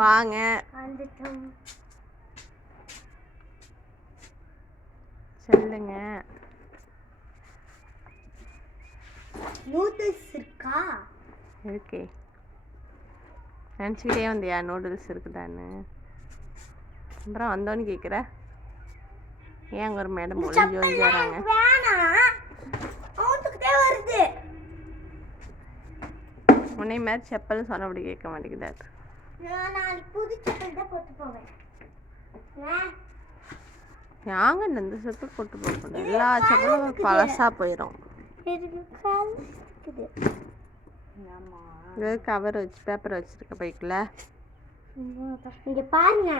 வாங்க. சொல்லுங்க. நூடுல்ஸ் இருக்கா? இருக்கே. நினச்சிக்கிட்டே வந்தியா நூடுல்ஸ் இருக்குதான்னு. அப்புறம் வந்தோன்னு கேட்குற ஏன் அங்கே ஒரு மேடம் ஒளிஞ்சு ஒளிஞ்சு வராங்க? வருது. உன்னை மாதிரி செப்பல் சொன்னபடி கேட்க மாட்டேங்குதா. நான் நாளைக்கு புது செப்பல் தான் போட்டு போவேன். ஏன்? யாங்க இந்த செப்பல் போட்டு போகணும் எல்லா செப்பலும் பழசாக போயிடும் இது கவர் வச்சு பேப்பர் வச்சுருக்க பைக்கில். இங்க பாருங்க.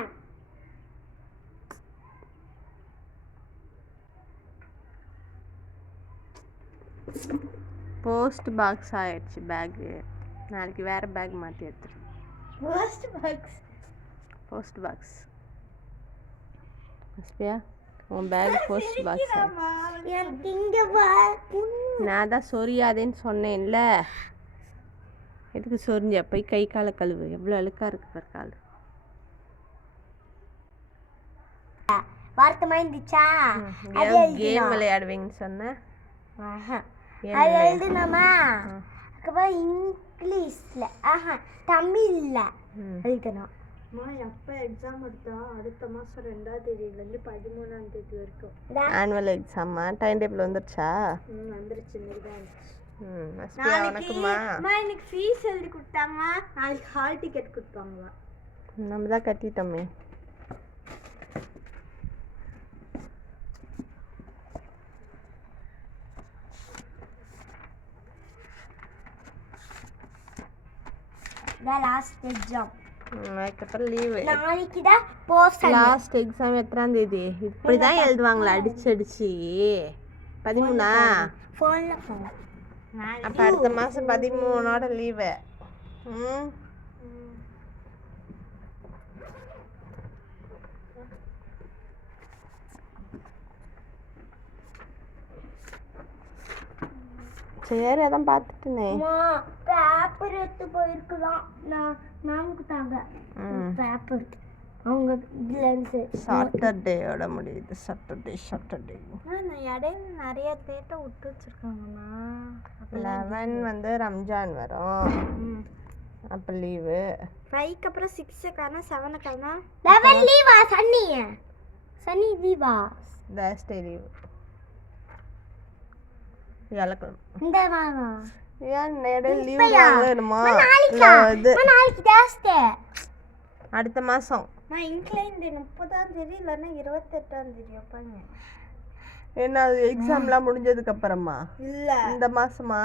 போஸ்ட் பாக்ஸ் ஆயிடுச்சு பேக்கு நாளைக்கு வேறு பேக் மாற்றி எடுத்துரு ஃபர்ஸ்ட் பாக்ஸ் போஸ்ட் பாக்ஸ் எஸ்பியா உன் பேக் போஸ்ட் பாக்ஸ் நான் தான் சொரியாதேன்னு சொன்னேன்ல. எதுக்கு சொரிஞ்ச? போய் கை காலை கழுவு. எவ்வளோ அழுக்காக இருக்கு பாரு கால். வார்த்தமா இருந்துச்சா கேம். விளையாடுவீங்கன்னு சொன்னேன் அது. எழுதுனோமா? அதுக்கப்புறம் இங்கிலீஷ்ல. ஆஹா தமிழ்ல. எழுதணும். அம்மா எப்போ எக்ஸாம் எடுத்தா அடுத்த மாதம் ரெண்டாம் தேதியிலேருந்து பதிமூணாம் தேதி வரைக்கும். ஆனுவல் எக்ஸாமா டைம் டேபிள் வந்துருச்சா? ம் வந்துருச்சு. இன்னைக்கு ம் உனக்குமா அம்மா இன்னைக்கு ஃபீஸ் எழுதி கொடுத்தாங்க. நாளைக்கு ஹால் டிக்கெட் கொடுப்பாங்களா? நம்ம தான் கட்டிட்டோமே. லாஸ்ட் எக்ஸாம் அதுக்கப்புறம் லீவு நாளைக்கு தான் போஸ்ட் லாஸ்ட் எக்ஸாம் எத்தனாம் தேதி இப்படி தான் எழுதுவாங்களா அடிச்சு அடிச்சு பதிமூணா ஃபோன்ல அப்போ அடுத்த மாதம் பதிமூணோட லீவு ம் சரி அதான் பார்த்துட்டுனே. பேப்பர் எடுத்து போயிருக்கலாம் நான் மேமுக்கு தாங்க. பேப்பர் அவங்க இதுல இருந்து. சாட்டர்டேயோட முடியுது. சாட்டர்டே சாட்டர்டே நான் இடையில நிறைய டேட்டா விட்டு வச்சிருக்காங்கண்ணா லெவன் வந்து ரம்ஜான் வரும். அப்போ லீவு ஃபைவ்க்கு அப்புறம் சிக்ஸுக்கான செவனுக்கான லெவன் லீவா சன்னி? சன்னி லீவா தேர்ஸ்டே லீவு வியாழக்கிழமை. இந்த வாரம்? ஏன் இடையில லீவ்? வேணுமா இது நாளைக்கு அடுத்த மாதம் நான் இன்க்ளைன் டே முப்பதாம் தேதி இல்லைன்னா இருபத்தெட்டாம் தேதி வைப்பாங்க. என்ன எக்ஸாம்லாம் முடிஞ்சதுக்கு அப்புறமா? இல்லை. இந்த மாசமா?